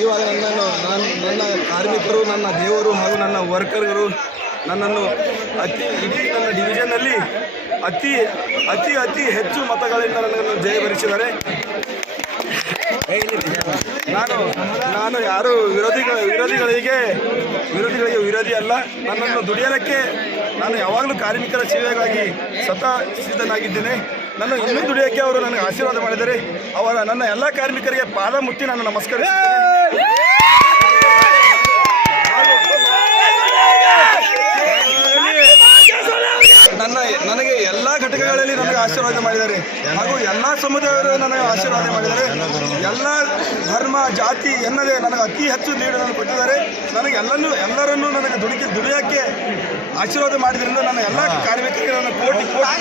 ಇವಾಗ ನನ್ನನ್ನು ನಾನು ನನ್ನ ಕಾರ್ಮಿಕರು, ನನ್ನ ದೇವರು ಹಾಗೂ ನನ್ನ ವರ್ಕರ್ಗಳು ನನ್ನನ್ನು ಅತಿ ಇಡೀ ನನ್ನ ಡಿವಿಷನ್ನಲ್ಲಿ ಅತಿ ಅತಿ ಅತಿ ಹೆಚ್ಚು ಮತಗಳಿಂದ ನನ್ನನ್ನು ಜಯಭರಿಸಿದ್ದಾರೆ. ನಾನು ನಾನು ಯಾರು ವಿರೋಧಿಗಳ, ವಿರೋಧಿಗಳಿಗೆ ವಿರೋಧಿಗಳಿಗೆ ವಿರೋಧಿ ಅಲ್ಲ. ನನ್ನನ್ನು ದುಡಿಯೋದಕ್ಕೆ ನಾನು ಯಾವಾಗಲೂ ಕಾರ್ಮಿಕರ ಸೇವೆಗಾಗಿ ಸತ ಸಿದ್ಧನಾಗಿದ್ದೇನೆ. ನನ್ನ ಇನ್ನೂ ದುಡಿಯೋಕ್ಕೆ ಅವರು ನನಗೆ ಆಶೀರ್ವಾದ ಮಾಡಿದ್ದಾರೆ. ಅವರ ನನ್ನ ಎಲ್ಲ ಕಾರ್ಮಿಕರಿಗೆ ಪಾದ ಮುಟ್ಟಿ ನಾನು ನಮಸ್ಕಾರ ನನ್ನ ನನಗೆ ಎಲ್ಲ ಘಟಕಗಳಲ್ಲಿ ನನಗೆ ಆಶೀರ್ವಾದ ಮಾಡಿದ್ದಾರೆ. ಹಾಗೂ ಎಲ್ಲ ಸಮುದಾಯವರು ನನಗೆ ಆಶೀರ್ವಾದ ಮಾಡಿದ್ದಾರೆ. ಎಲ್ಲ ಧರ್ಮ, ಜಾತಿ ಎನ್ನದೇ ನನಗೆ ಅತಿ ಹೆಚ್ಚು ನೀಡನ್ನು ಕೊಟ್ಟಿದ್ದಾರೆ. ನನಗೆ ಎಲ್ಲನೂ ಎಲ್ಲರನ್ನೂ ನನಗೆ ದುಡಿಕೆ ದುಡಿಯೋಕ್ಕೆ ಆಶೀರ್ವಾದ ಮಾಡಿದ್ರಿಂದ ನನ್ನ ಎಲ್ಲ ಕಾರ್ಮಿಕರಿಗೆ ನನ್ನ ಕೋಟಿ ಕೋಟಿ